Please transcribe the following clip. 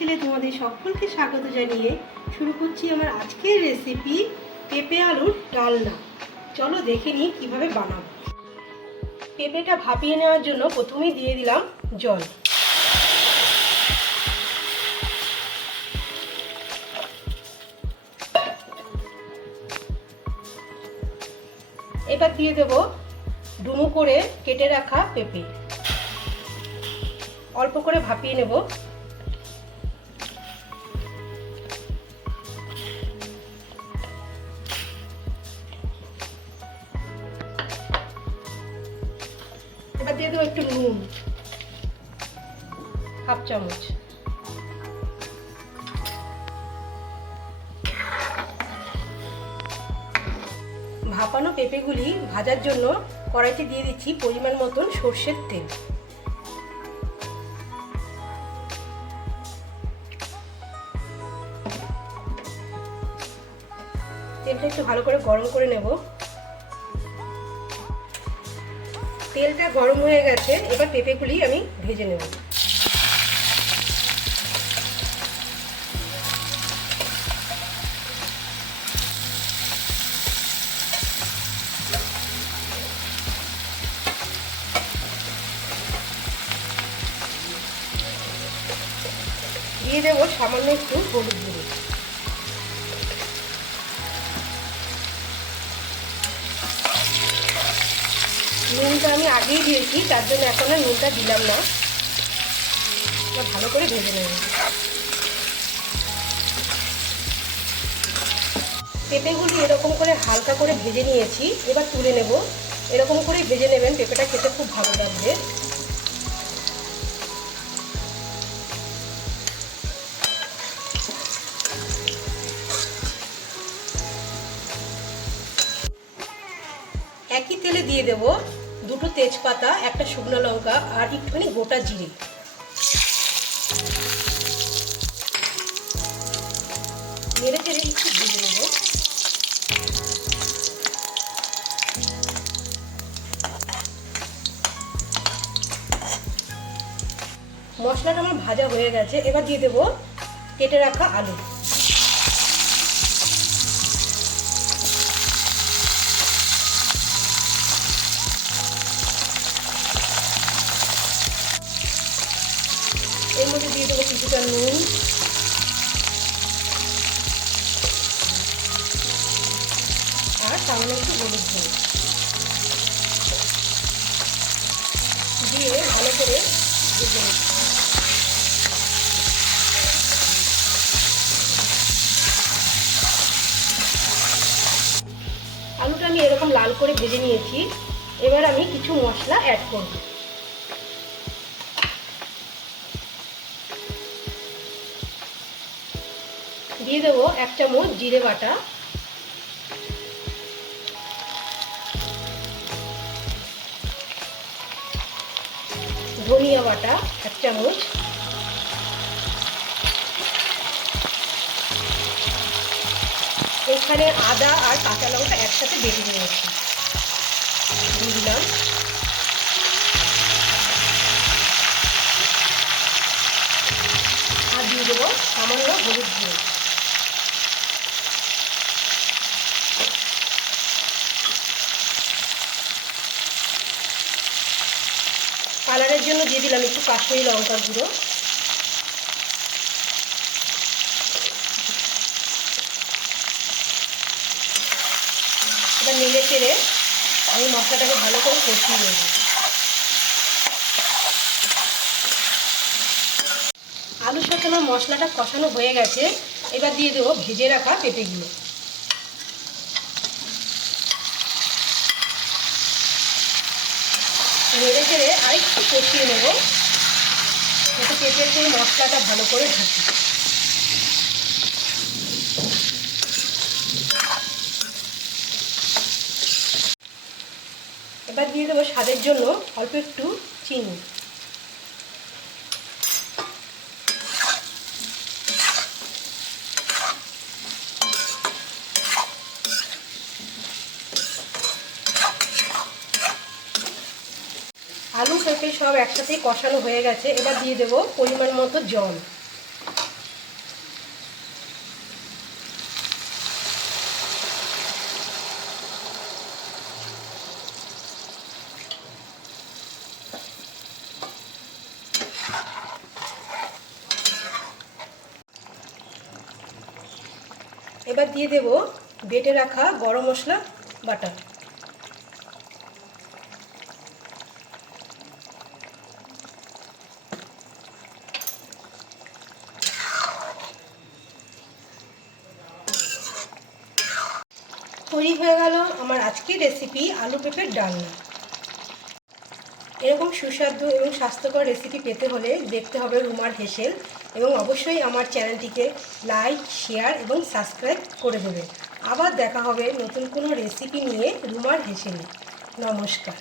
হেসেলে তোমাদের সকলকে স্বাগত জানিয়ে শুরু করছি আমার আজকের রেসিপি পেঁপে আলুর ডালনা। চলো দেখে নিই কীভাবে বানাবো। পেঁপেটা ভাপিয়ে নেওয়ার জন্য প্রথমেই দিয়ে দিলাম জল। এবার দিয়ে দেবো ডুমো করে কেটে রাখা পেঁপে। অল্প করে ভাপিয়ে নেব। এবার দিয়ে দেবো একটু নুন। হাফ চামচ। ভাপানো পেঁপেগুলি ভাজার জন্য কড়াইতে দিয়ে দিচ্ছি পরিমাণ মতন সর্ষের তেল। তেলটা একটু ভালো করে গরম করে নেব। তেলটা গরম হয়ে গেছে, এবার পেঁপেগুলি আমি ভেজে নেব। দিয়ে দেবো সামান্য একটু হলুদ গুঁড়ো। নুনটা আমি আগেই দিয়েছি, তার জন্য এখন আর নুনটা দিলাম না। ভালো করে ভেজে নেব। পেঁপেগুলি এরকম করে হালকা করে ভেজে নিয়েছি, এবার তুলে নেব। এরকম করে ভেজে নেবেন, পেঁপেটা খেতে খুব ভালো লাগবে। একই তেলে দিয়ে দেব। দুটো তেজপাতা, একটা শুকনো লঙ্কা আর একটুখানি গোটা জিরে। নেড়ে চেড়ে একটু ভেজে নেব। মশলাটা আমার ভাজা হয়ে গেছে, এবার দিয়ে দেব কেটে রাখা আলু। মধ্যে দিয়ে দেবো কিছুটা নুন। আর সামান্য একটু হলুদ গুঁড়ো। দিয়ে ভালো করে ভেজে আলুটা আমি এরকম লাল করে ভেজে নিয়েছি। এবার আমি কিছু মশলা অ্যাড করব। দিয়ে দেবো এক চামচ জিরে বাটা। ধনিয়া বাটা এক চামচ। এখানে আদা আর কাঁচা লঙ্কা একসাথে বেটে নিয়েছি। দিয়ে আর দিয়ে দেবো সামান্য হলুদ গুঁড়ো কালারের জন্য দিয়ে দিলাম একটু কাশ্মীরি লঙ্কার গুঁড়ো। এবার নেড়ে চেড়ে আমি মশলাটাকে ভালো করে কষিয়ে নেব। আলুর সাথে আমার মশলাটা কষানো হয়ে গেছে, এবার দিয়ে দেবো ভেজে রাখা পেঁপেগুলো। নেড়ে চেড়ে আর একটু কষিয়ে নেব। যাতে পেঁপের সেই মশলাটা ভালো করে ঢাকি। এবার দিয়ে দেবো স্বাদের জন্য অল্প একটু চিনি। মশলাটাকে সব একসাথেই কষানো হয়ে গেছে। এবার দিয়ে দেব পরিমাণ মতো জল। এবার দিয়ে দেব বেটে রাখা গরম মশলা, বাটার। তৈরি হয়ে গেল আমার আজকের রেসিপি আলু পেঁপের ডালনা। এরকম সুস্বাদু এবং স্বাস্থ্যকর রেসিপি পেতে হলে দেখতে হবে রুমার হেসেল এবং অবশ্যই আমার চ্যানেলটিকে লাইক শেয়ার এবং সাবস্ক্রাইব করে দেবে। আবার দেখা হবে নতুন কোনো রেসিপি নিয়ে রুমার হেসেলে। নমস্কার।